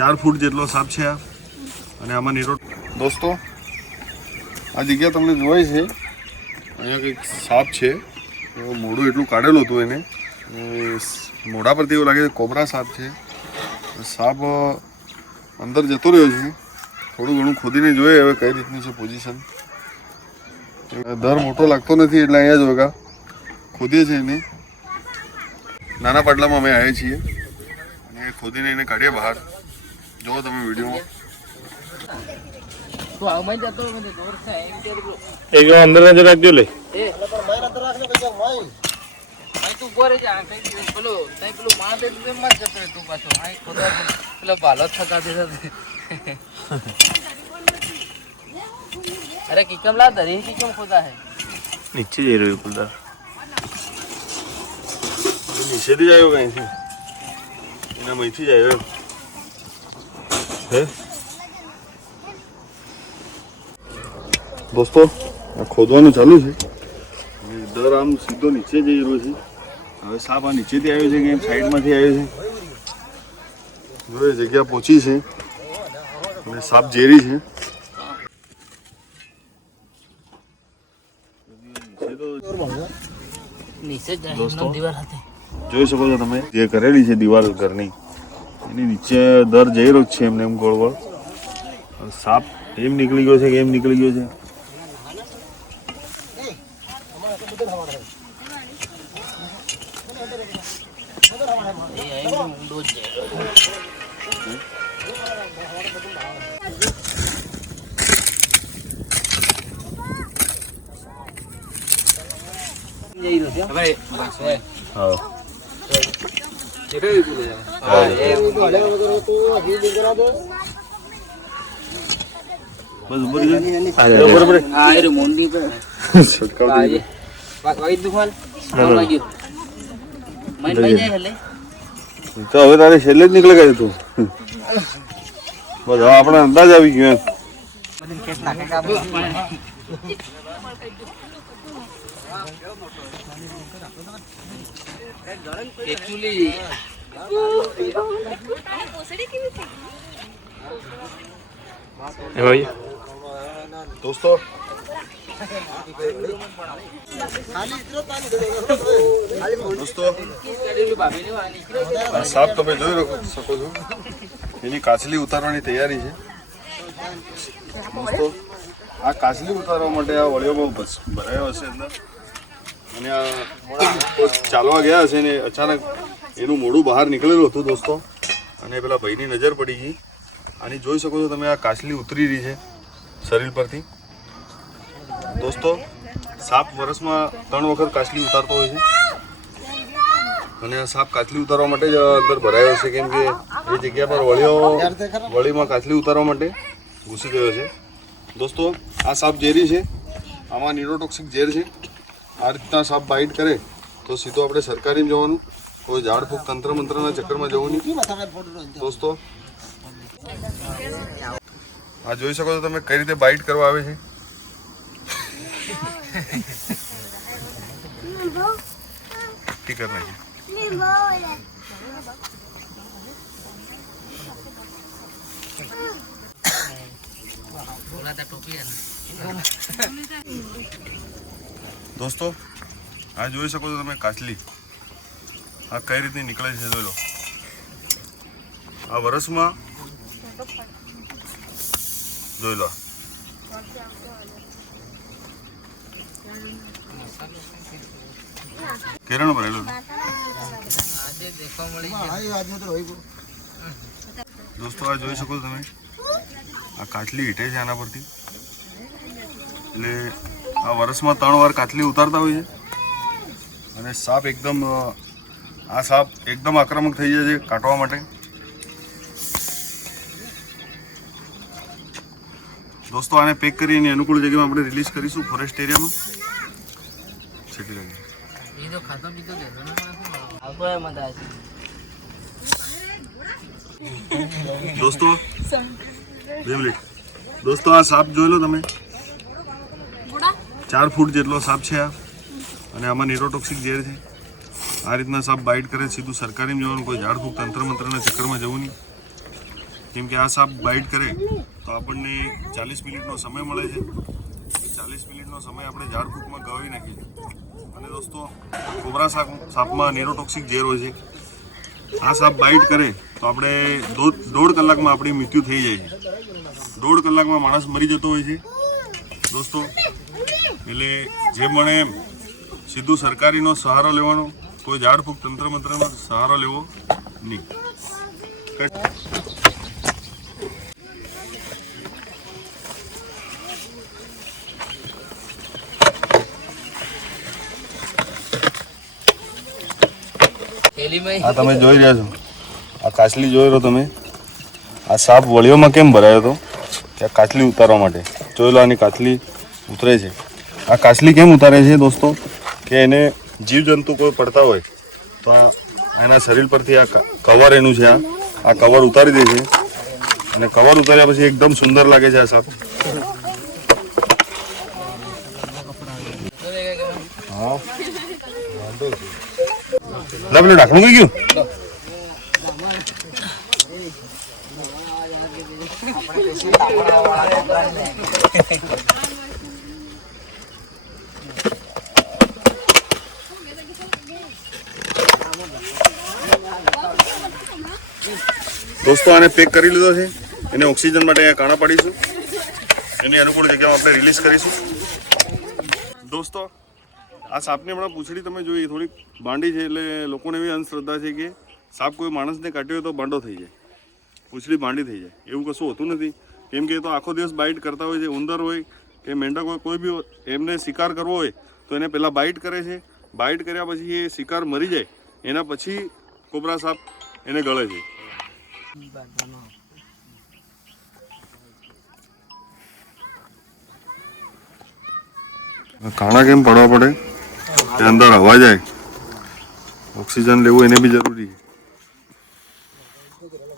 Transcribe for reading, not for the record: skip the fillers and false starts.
4 ફૂટ જેટલો સાપ છે આ. અને આમાં નીરોટ દોસ્તો આ જગ્યા તમને જોઈ છે, અહીંયા કંઈક સાપ છે. મોઢું એટલું કાઢેલું હતું એને, મોઢા પરથી એવું લાગે છે કોબરા સાપ છે. સાપ અંદર જતો રહ્યો છે. થોડું ઘણું ખોદીને જોઈએ હવે કઈ રીતની છે પોઝિશન. દર મોટો લાગતો નથી એટલે અહીંયા જ વગા ખોદીએ છીએ એને. નાના પાટલામાં અમે આવ્યા છીએ અને ખોદીને એને કાઢીએ બહાર. જુઓ તમે વિડીયોમાં. એક અંદર નજર રાખજો લે. अरे किकम ला दरी किकम खोदा है नीचे जा रहे हो खुदा નીચેથી જ આવ્યો કઈ એના મહીથી જ આવ્યો હે. દોસ્તો આ ખોદવાનું ચાલુ છે. દર આમ સીધો નીચે જઈ રહ્યો છે. હવે સાપ આ નીચેથી આવ્યો છે કે સાઈડમાંથી આવ્યો છે. જો એ જગ્યા પહોંચી છે અને સાપ ઝેરી છે. દોસ્તો જોઈ શકો છો તમે જે કરેલી છે દિવાલ ઘરની, એની નીચે દર જઈ રહ્યો છે એમને એમ ગોળ ગોળ. સાપ એમ નીકળી ગયો છે કે એમ નીકળી ગયો છે. તો હવે તારે છેલ્લે જ નીકળે ગયું તું. બસ હવે આપણે અંદાજ આવી ગયો. દોસ્તો આ સાપ તમે જોઈ શકો છો. એની કાચલી ઉતારવાની તૈયારી છે. દોસ્તો આ કાચલી ઉતારવા માટે આ વળિયોમાં ભરાયો હશે અંદર અને આ ચાલવા ગયા હશે ને અચાનક એનું મોઢું બહાર નીકળેલું હતું દોસ્તો. અને પેલા ભાઈની નજર પડી ગઈ. આની જોઈ શકો છો તમે આ કાચલી ઉતરી રહી છે શરીર પરથી. દોસ્તો સાપ વર્ષમાં 3 વખત કાચલી ઉતારતો હોય છે અને આ સાપ કાચલી ઉતારવા માટે જ અંદર ભરાયો છે, કેમ કે એ જગ્યા પર વળીમાં કાચલી ઉતારવા માટે ઘૂસી ગયો છે. દોસ્તો આ સાપ ઝેરી છે. આમાં ન્યુરોટોક્સિક ઝેર છે. આ રીતના સાપ બાઇટ કરે તો સીધો આપણે સરકારીમાં જવાનું, કોઈ ઝાડ ફૂંક તંત્ર મંત્રના ચક્કરમાં જવું નહીં. દોસ્તો આ જોઈ શકો છો તમે કઈ રીતે બાઇટ કરવા આવે છે. દોસ્તો આ જોઈ શકો છો તમે કાચલી આ કઈ રીતની નીકળે છે. જોઈ લો. આ વર્ષમાં જોઈ લો. કેરણ ભરેલું. દોસ્તો આ જોઈ શકો છો તમે આ કાચલી હીટે છે આના પરથી. એટલે આ વર્ષમાં 3 વાર કાચલી ઉતારતા હોય છે અને સાપ એકદમ આક્રમક થઈ જાય છે કાટવા માટે. દોસ્તો આને પેક કરીને અનુકૂળ જગ્યામાં આપણે રિલીઝ કરીશું ફોરેસ્ટ એરિયામાં. છેટી લાગી દોસ્તો 2 મિનિટ. દોસ્તો આ સાપ જોઈ લો તમે. 4 ફૂટ જેટલો સાપ છે આ અને આમાં ન્યુરોટોક્સિક ઝેર છે. આ રીતના સાપ બાઇટ કરે સીધું સરકારીમાં જવાનું, કોઈ ઝાડ ફૂંક તંત્ર મંત્રના ચક્કરમાં જવું નહીં. કેમ કે આ સાપ બાઇટ કરે તો આપણને 40 મિનિટનો સમય મળે છે. એ 40 મિનિટનો સમય આપણે ઝાડ ફૂંકમાં ગવાવી નાખીએ છીએ. અને દોસ્તો કોબરા સાપમાં ન્યુરોટોક્સિક ઝેર હોય છે. આ સાપ બાઇટ કરે તો આપણે દોઢ કલાકમાં આપણી મૃત્યુ થઈ જાય છે. 1.5 કલાકમાં માણસ મરી જતો હોય છે દોસ્તો. એટલે જે મને સીધું સરકારીનો સહારો લેવાનો, કોઈ ઝાડ ફૂંક તંત્ર મંત્રનો સહારો લેવો નહીં. આ તમે જોઈ રહ્યા છો, આ કાચલી જોઈ રહ્યો તમે. આ સાપ વળીઓમાં કેમ ભરાયો હતો કે આ કાચલી ઉતારવા માટે. જોઈ લો, આની કાચલી ઉતરે છે. આ કાચલી કેમ ઉતારે છે દોસ્તો કે એને જીવજંતુ કોઈ પડતા હોય તો આ એના શરીર પરથી આ કવર એનું છે, આ કવર ઉતારી દે છે. અને કવર ઉતાર્યા પછી એકદમ સુંદર લાગે છે આ સાપ. હા, લા પેલું ઢાંકણું કઈ ગયું? દોસ્તો આને પેક કરી લીધો છે. એને ઓક્સિજન માટે અહીંયા કાણા પાડીશું. એની અનુકૂળ જગ્યામાં આપણે રિલીઝ કરીશું. દોસ્તો આ સાપની હમણાં પૂંછડી તમે જોઈ, થોડીક બાંડી છે. એટલે લોકોને એવી અંધશ્રદ્ધા છે કે સાપ કોઈ માણસને કાટ્યો હોય તો બાંડો થઈ જાય, પૂંછડી બાંડી થઈ જાય. એવું કશું હોતું નથી. કેમ કે એ તો આખો દિવસ બાઇટ કરતા હોય છે. ઉંદર હોય કે મેંઢક હોય, કોઈ બી એમને શિકાર કરવો હોય તો એને પહેલાં બાઇટ કરે છે. બાઇટ કર્યા પછી એ શિકાર મરી જાય એના પછી કોબરા સાપ એને ગળે છે. કાણા કેમ પડવા પડે કે અંદર હવા જાય, ઓક્સિજન લેવું એને બી જરૂરી છે.